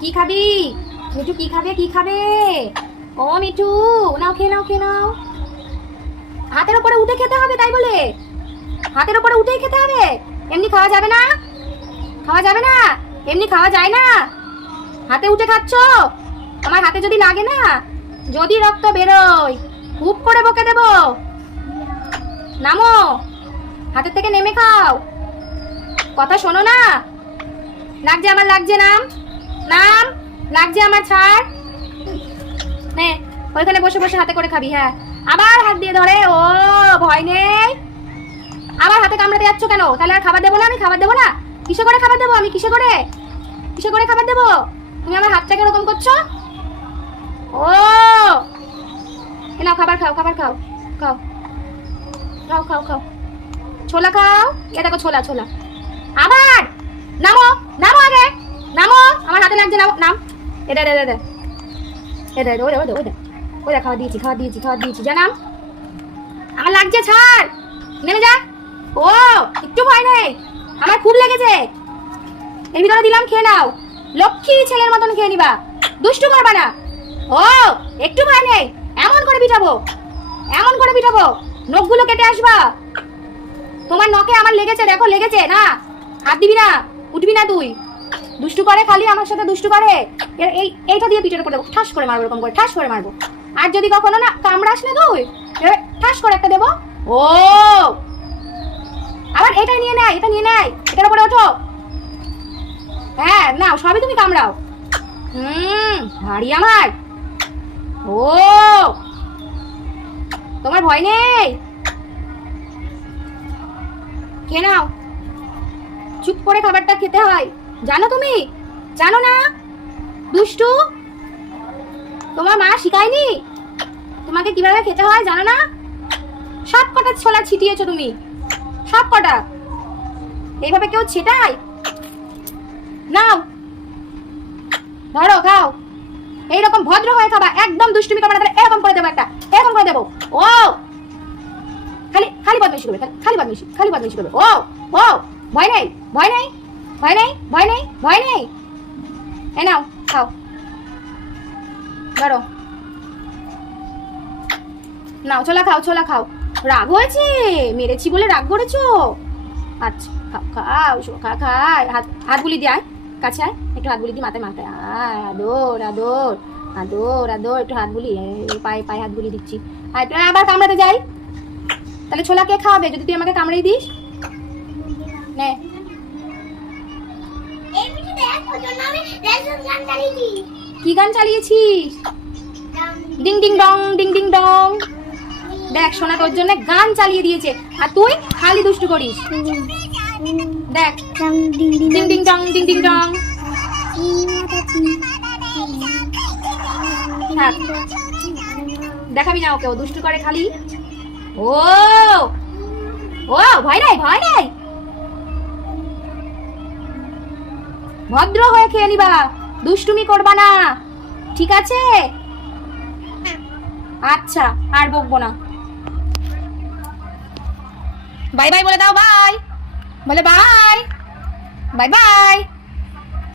কি খাবি? মিঠু, কি খাবে? কি খাবে? ও, মিঠু, নাও, খেয়ে নাও খেয়ে নাও। হাতের ওপরে উঠে খেতে হবে, তাই বলে। হাতের ওপরে উঠেই খেতে হবে। এমনি খাওয়া যাবে না। খাওয়া যাবে না। এমনি খাওয়া যায় না। হাতে উঠে খাচ্ছ? আমার হাতে যদি লাগে না, যদি রক্ত বেরোয় খুব করে বকে দেব। নামো। হাতের থেকে নেমে খাও। কথা শোনো না। লাগছে আমার, লাগছে নাম। নাম? লাগছে আমার ছাড়? নে, ওইখানে বসে বসে হাতে করে খাবি হ্যাঁ। আবার হাত দিয়ে ধরে, ও, ভয় নেই। আবার হাতে কামড়াতে যাচ্ছ কেন? তাহলে আর খাবার দেবো না আমি? খাবার দেবো না? কিসে করে খাবার দেবো আমি? কিসে করে? কিসে করে খাবার দেবো? তুমি আমার হাতটাকে এরকম করছ? ও! নাও, খাবার খাও খাবার খাও খাও। খাও খাও খাও। ছোলা খাও? এ দেখো ছোলা ছোলা। আবার! নামো নামো আগে। নামো। আমার হাতে লাগছে নামো। নাম এটা এটা এটা এটা এটা ওই ওই ওই ওই খাওয়া দিয়েছি খাওয়া দিয়েছি খাওয়া দিয়েছি। জানাম আমার লাগছে, ছাড়। নেমে যা। ও, একটু ভয় নেই। আমার খুব লেগেছে। এর ভিতরে দিলাম, খেয়ে নাও। লক্ষ্মী ছেলের মতন খেয়ে নিবা। দুষ্টু করবা না। ও, একটু ভয় নেই। এমন করে পিঠাবো এমন করে পিঠাবো নখগুলো কেটে আসবা। তোমার নখে আমার লেগেছে, দেখো, লেগেছে। না, হাত দিবি না, উঠবি না তুই। দুষ্টু করে খালি আমার সাথে দুষ্টু করে? এই, এইটা দিয়ে পিঠের উপর দেবো ঠাস করে মারবো, এরকম করে, ঠাস করে মারবো। আর যদি কখনো না কামড়াস না তুই ঠাস করে একটা দেবো। ও! আবার এটা নিয়ে নেয়, এটা নিয়ে নেয়, এটার উপরে ওঠো। হ্যাঁ নাও, সবই তুমি কামড়াও। হুম, ভারী আমার। ও! তোমার ভয় নেই? খেয়ে নাও। চুপ করে খাবারটা খেতে হয়। জানো তুমি? জানো না? দুষ্টু, তোমার মা শিখায়নি? তোমাকে কীভাবে খেতে হয় জানো না? সব কটা ছোলা ছিটিয়েছো তুমি। সব কটা। এইভাবে কেউ ছেটায়? নাও। ধরো, খাও। এইরকম ভদ্র হয়ে খাবা, একদম দুষ্টুমি খাবার তাহলে এরকম করে দেবো একটা। এরকম করে দেবো। ও! খালি খালি বদমাইশি করবে খালি- বদমাইশি, খালি বদমাইশি করবে। ও ও, ভয় নেই ভয় নেই। ভয় নেই ভয় নেই ভয় নেই। এই নাও, খাও। ধরো। নাও, ছোলা খাও ছোলা খাও। রাগ হয়েছে? মেরেছি বলে রাগ করেছ? আচ্ছা খাও খাও খা খাই হাত হাত বুলি দিয়ে আয়। কাছে আয়, একটু হাত বুলি দিয়ে মাথায় মাথায়। আয়, আদর আদর আদর আদর। একটু হাত বুলি, এই পায়ে পায়ে হাত বুলি দিচ্ছি। আর আবার কামড়াতে যাই। তাহলে ছোলা কে খাওয়াবে? যদি তুই আমাকে কামড়িয়ে দিস। নে এই ভিডিও দেখ ওর জন্য আমি রেশন গান চালিয়েছি কি গান চালিয়েছিস? ডিং ডিং ডং ডিং ডিং ডং দেখ, সোনা তোর জন্য গান চালিয়ে দিয়েছে। আর তুই খালি দুষ্টু করিস। দেখ। ডিং ডিং ডিং ডিং ডং ডিং দেখাবি না ওকে, ও দুষ্টু করে খালি। ও ও, ভয় নাই ভয় নাই। ভদ্র হয়ে খেয়ে নিবা দুষ্টুমি করবা না। ঠিক আছে? আচ্ছা আর বকবো না। বাই বাই বলে দাও, বাই। বলে বাই। Bye bye.